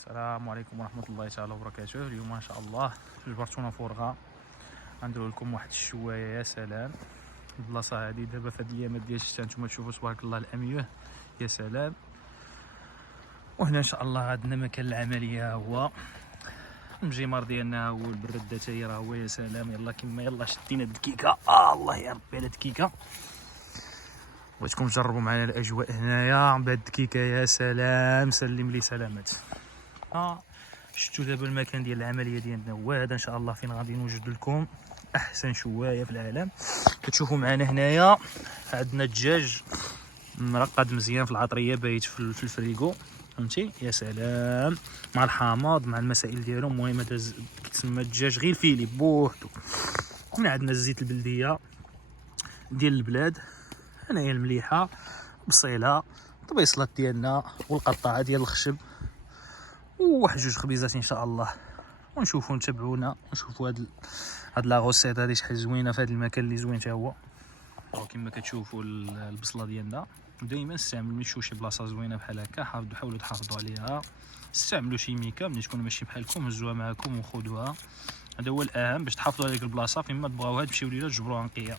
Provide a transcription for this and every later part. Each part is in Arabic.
السلام عليكم ورحمة الله تعالى وبركاته. اليوم ان شاء الله جبرتونا فورغا غنديرو لكم واحد الشوايه. يا سلام البلاصه هادي دابا في هاد الايامات ديال الشتا نتوما تشوفوا تبارك الله الاميوه. يا سلام. وهنا ان شاء الله عندنا مكان العمليه هو الجمار ديالنا، هو البرده تاهي راه هو. يا سلام. يلا كما يلا شدينا الدقيقه. الله يا ربي على الدقيقه. بغيتكم تجربوا معنا الاجواء هنايا بهاد الدقيقه. يا سلام. سلم لي سلامات. شفتوا دابا المكان ديال العمليه ديالنا هو هذا ان شاء الله، فين غادي نوجد لكم احسن شوايه في العالم. كتشوفوا معنا هنايا عندنا الدجاج مرقد مزيان في العطريه، بايت في الفريغو، فهمتي. يا سلام. مع الحامض مع المسائل ديالو. المهم هذا كيتسمى الدجاج غير فيلي بوحدو. هنا عندنا الزيت البلديه ديال البلاد، هنايا المليحه، بصيله، الطبيصلات ديالنا والقطاعه ديال الخشب، وواحد جوج خبيزات ان شاء الله. ونشوفوا نتبعونا نشوفوا هاد لا غوسيت هادي شحال زوينه في هاد المكان اللي زوين حتى هو. كما كتشوفوا البصله ديالنا دائما استعملوا شي بلاصه زوينه بحال هكا، حاولوا تحافظوا عليها. استعملوا شي ميكا ملي تكونوا ماشي بحالكم، هزوها معكم وخذوها. هذا هو الاهم باش تحافظوا على ديك البلاصه فين ما تبغاوها تمشيو ليها تجبروها نقيه.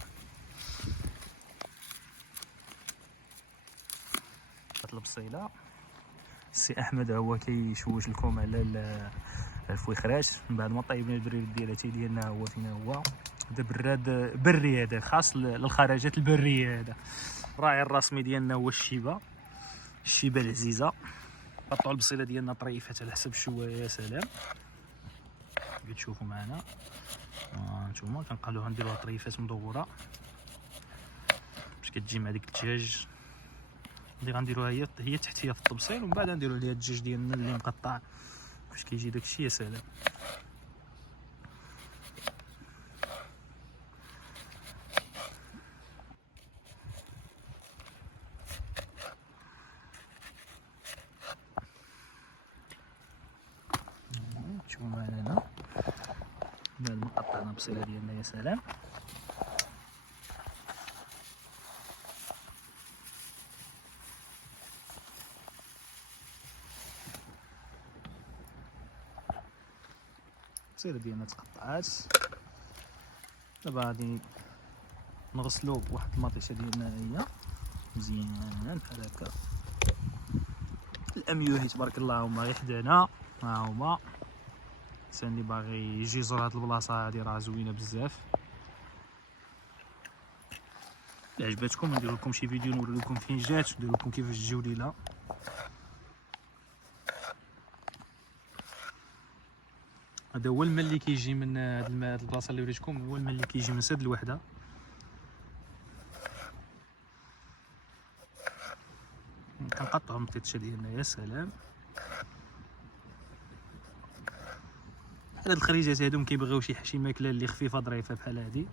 هاد البصيله السي احمد هو كيشوش لكم على الفويخرات من بعد ما طيبنا البريد ديالاتي ديالنا. هو فين هو هذا براد بري، هذا خاص للخرجات البريه. هذا الراعي الرسمي ديالنا هو الشيبه العزيزه. قطعوا البصيله ديالنا طريفات على حسب الشوايه. يا سلام. كتشوفوا معنا نتوما كنقالوها نديروها طريفات مدوره باش كتجي مع ديك الدجاج اللي غنديروها هي تحتيه في الطبسيل، ومن بعد نديرو عليها الدجاج ديالنا اللي مقطع. فاش كيجي داكشي يا سلام. شوفوا معنا هنا بعد ما قطعنا البصيله ديالنا. يا سلام. البصيله ديالنا تقطعات. دابا غادي نغسلو بواحد المطيشه ديالنا هي مزيان بحال هكا. الاميوهي تبارك الله هما غير حدانا، ها هما. الانسان اللي باغي يجي يزور هاد البلاصه هادي راه زوينه بزاف. الا عجباتكم ندير لكم شي فيديو نوري لكم فين جات وندير لكم كيفاش تجيو لينا. هذا هو الماء اللي كيجي من هاد البلاصه اللي وريتكم، هو الماء اللي كيجي من سد الوحده. كنقطعوا المطيشه ديالنا. يا سلام. هاد الخريجات هادو كيبغيو شي ماكله اللي خفيفه ظريفه بحال هادي.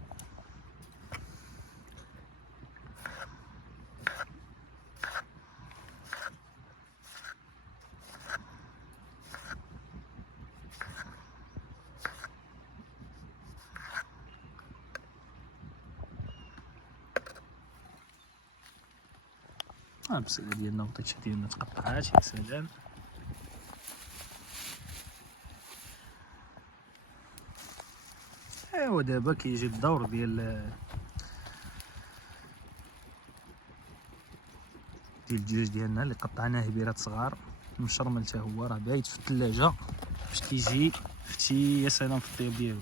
البصيله ديالنا والطيشه ديالنا تقطعات. يا سلام. ايوا دابا كيجي الدور ديال الدجاج ديالنا اللي قطعناه هبيرات صغار، مشرمل حتى هو راه بايت في الثلاجه باش كيجي فتي. يا سلام في الطيب ديالو.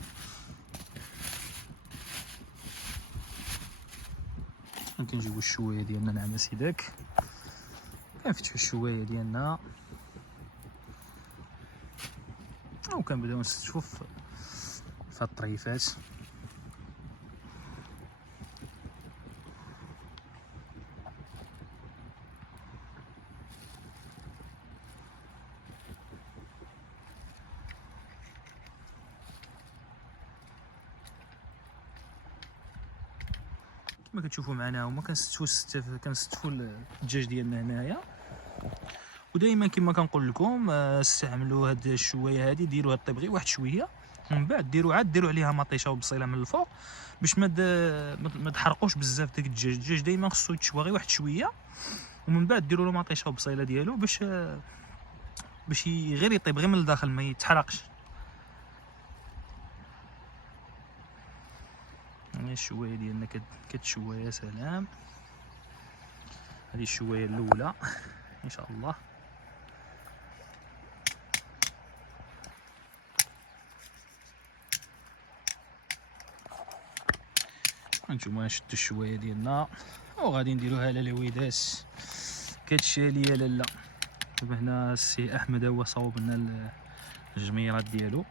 كنجيبو الشوايه ديالنا نعم سيداك، كنفتحو الشوايه ديالنا وكنبداو نستفو في هاد الطريفات. كما كتشوفوا معنا هما كنستفوا الدجاج ديالنا هنايا. ودائما كما كنقول لكم استعملوا هاد الشوايه هادي، ديروا هاد الطيب غير واحد شويه، ومن بعد ديروا عليها مطيشه وبصيله من الفوق باش ما تحرقوش بزاف داك الدجاج دائما خصو يتشوى غير واحد شويه، ومن بعد ديروا له مطيشه وبصيله ديالو باش باش غير يطيب غير من الداخل ما يتحرقش. هنا الشوايه ديالنا كتشوى يا سلام. هذه الشوايه الاولى ان شاء الله. هانتوما شدو الشوايه ديالنا وغادي نديروها على الوداس كتشاليه لالا. دابا هنا السي احمد هو صاوب لنا الجميرات ديالو.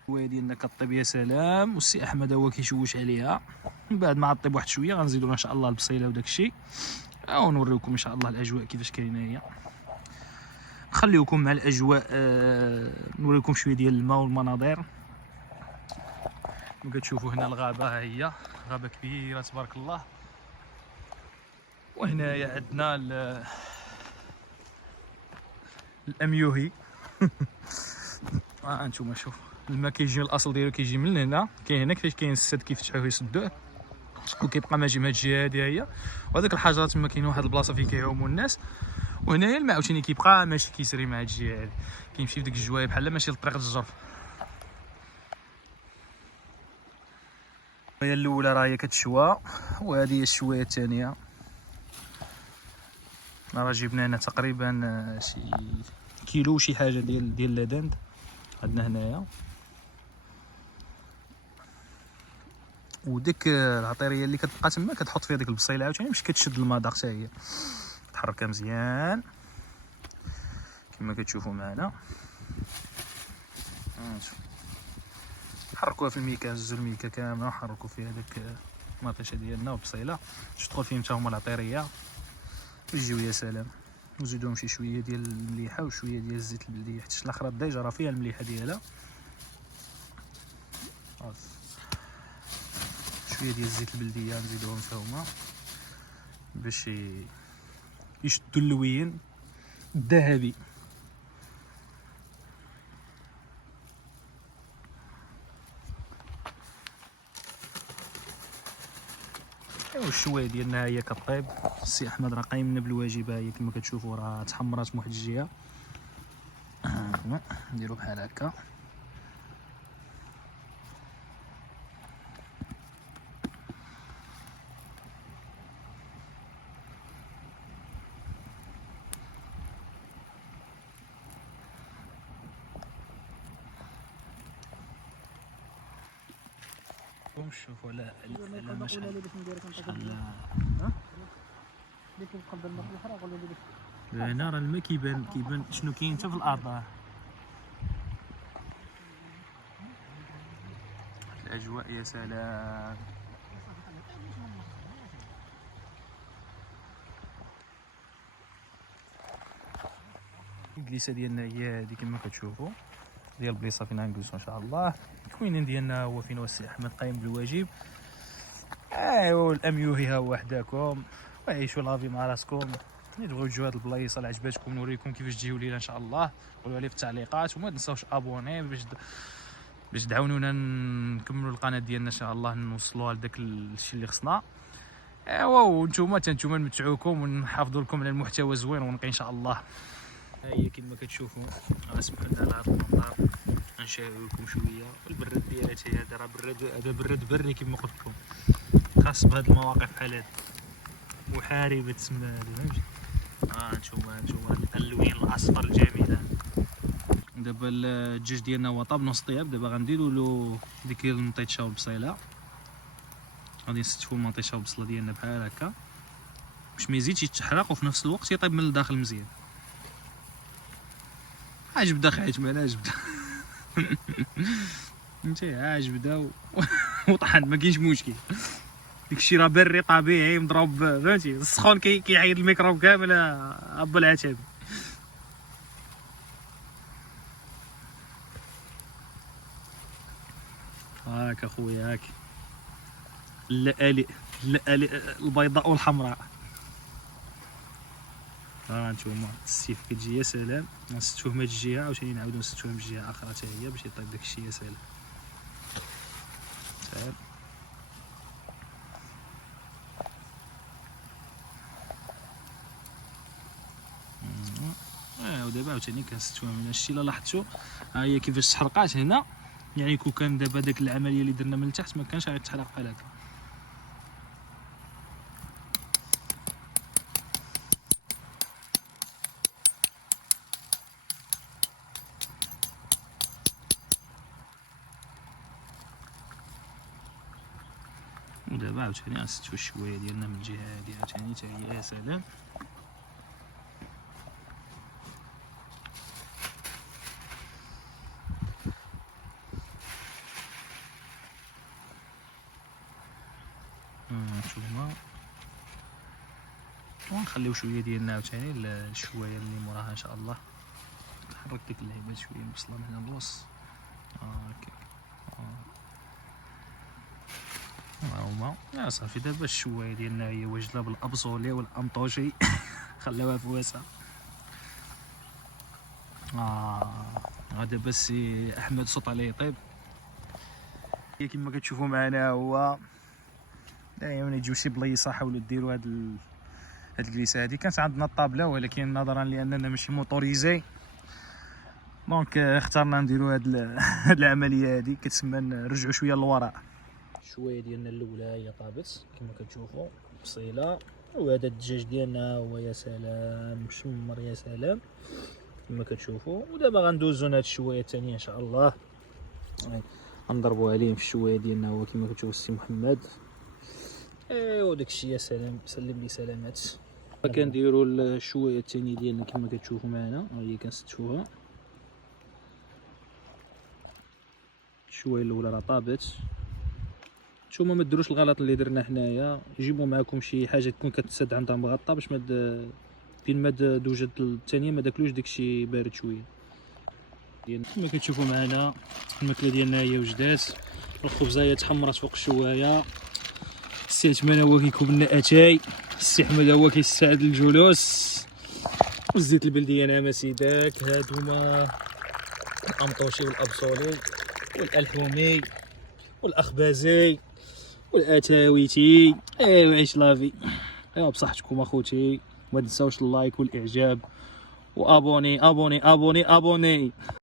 الشوايه ديالنا كطيب يا سلام والسي احمد هو كيشوش عليها. من بعد ما طيب واحد شويه غنزيدو ان شاء الله البصيله وداك الشيء ونوريكم ان شاء الله الاجواء كيفاش كاينه هي. نخليوكم مع الاجواء نوريكم شويه ديال الماء والمناظر. وكتشوفوا هنا الغابه، ها هي غابه كبيره تبارك الله. وهنايا عندنا الاميوهي. انتم شوف الماء كيجي الاصل ديالو كيجي من هنا، كاين هنا فاش كاين السد كيفتحوه يسدوه وكيبقى ماشي من هاد الجهه هادي هي. وهذاك الحجره تما كاين واحد البلاصه فين كيعوموا الناس، وهنايا الماء عاوتاني كيبقى ماشي كيسري مع هاد الجهه هادي، كيمشي في ديك الجوايه بحال ماشي لطريق الجرف. الشوايه الاولى راه هي كتشوى وهذه هي الشوايه الثانيه. راه جبنا هنا تقريبا شي كيلو شي حاجه ديال لادند عندنا هنايا. وديك العطيريه اللي كتبقى تما كتحط فيها ديك البصيله عاوتاني باش كتشد المذاق حتى هي. تحركها مزيان كما كتشوفوا معنا. نحركوها في الميكا، زوج الميكا كامله نحركوا فيها داك المطيشه ديالنا والبصيله باش تدخل فيهم حتى هما العطيريه ويجيو يا سلام. نزيدوهم شي شويه ديال المليحه وشويه ديال الزيت البلديه حيت الاخرى ديجا راه فيها المليحه ديالها. شويه ديال الزيت البلديه نزيدوهم حتى هما باش يشدوا اللوين الذهبي. والشوايه ديالنا هي كطيب. السي احمد راه قايم لنا بالواجبه، هي كما كتشوفوا راه تحمرات من واحد الجهه. نديرو بحال هكا. شوفوا لا هنا راه الماء كيبان شنو كاين حتى في الارض. الاجواء يا سلام. الجلسه ديالنا هي هذه كما كتشوفوا ديال البلايصه فين غنجلسوا ان شاء الله. الكوينين ديالنا هو فين هو السي احمد قايم بالواجب. ايوا الاميوهي ها هو وحداكم وعيشوا لافي مع راسكم. تبغيو تجيو هاد البلايصه اللي عجباتكم نوريكم كيفاش تجيو لينا ان شاء الله. قولوا لي في التعليقات وما تنساوش ابوني باش تعاونونا نكملوا القناه ديالنا ان شاء الله، نوصلوها لداك الشيء اللي خصنا. ايوا وانتم نمتعوكم ونحافظوا لكم على المحتوى زوين ونقي ان شاء الله. ها هي كما كتشوفوا غنسمحوا لنا على هذا المنظر نشاهدوا لكم شويه. والبرد ديالها حتى هذا راه برد بري كما قلت لكم، خاص بهاد المواقف بحال هادي محاربه تسمى هذه فهمتي. نتوما الالوين الاصفر الجميل. دابا الدجاج ديالنا هو طاب نص طياب. دابا غنديروا له ديك المطيشه والبصيله، غادي نستفوا المطيشه والبصله ديالنا بحال هكا باش ما يزيدش يتحرق وفي نفس الوقت يطيب من الداخل مزيان. عجبدا خيت مال عجبدا انتي عجبدا وطحن ما كاينش مشكل. داكشي راه بري طبيعي مضروب فهمتي. السخون كيعيط الميكروب كامل ابو العتاب. هاك اخويا هاك اللآلئ البيضاء والحمراء. نتوما السيف كتجي يا سلام. نستوه من هاد الجهه عاوتاني نعاودو نستوه من الجهه اخرى حتى هي باش يطيب داكشي يا سلام. ودابا عاوتاني كنستوها من هادشي. الا لاحظتوا ها هي كيفاش تحرقات هنا، يعني كون كان دابا داك العمليه اللي درنا من التحت ما كانش غيتحرق بحال هكا. ودابا عاوتاني غنستوي الشوايه ديالنا من الجهه هادي عاوتاني حتى هي. يا سلام. نتوما ونخليو شويه ديالنا عاوتاني الشوايه اللي موراها ان شاء الله. نحرك ديك اللعيبات شويه نوصلها من هنا البلاص هكاك. ها هما صافي. دابا الشوايه ديالنا هي واجده بالابصولي والامطوشي. خلاوها فواسه. دابا السي احمد صوت عليه يطيب. كما كتشوفوا معنا هو دائما يجيو شي بليصه حاولوا ديروا هاد الجليسه هادي. كانت عندنا الطابله ولكن نظرا لاننا ماشي موطوريزي دونك اخترنا نديروا هاد العمليه هادي. كتسمى نرجعوا شويه للوراء. الشوايه ديالنا الاولى هي طابت كما كتشوفوا بصيله. وهذا الدجاج ديالنا هو يا سلام مشمر يا سلام كما كتشوفوا. ودابا غندوزو لهاد الشوايه الثانيه ان شاء الله. غنضربوا عليهم في الشوايه ديالنا هو كما كتشوفوا السي محمد. ايوا داكشي يا سلام. سلم لي سلامات. كنديروا الشوايه الثانيه ديالنا كما كتشوفوا معنا. ها هي كنستفوها. الشوايه الاولى راه طابت. نتوما ما ديروش الغلط اللي درنا حنايا. جيبوا معكم شي حاجه تكون كتسد عندها مغطى باش فين ما دوجت الثانيه ما داكلوش داكشي بارد شويه. كما كتشوفوا معنا الماكله ديالنا هي وجدات. الخبزه تحمرت فوق الشوايه. السي عثمان هو كيكون لنا اتاي. السي احمد هو كيستعد للجلوس. والزيت البلدي انا ما سيداك. هادو هما الامطوشي والابصولي والالحومي والاخبازي والاتاويتي. ايوا عيش لافي. ايوا بصحتكم اخوتي. ما تنساوش اللايك والاعجاب وابوني ابوني ابوني ابوني.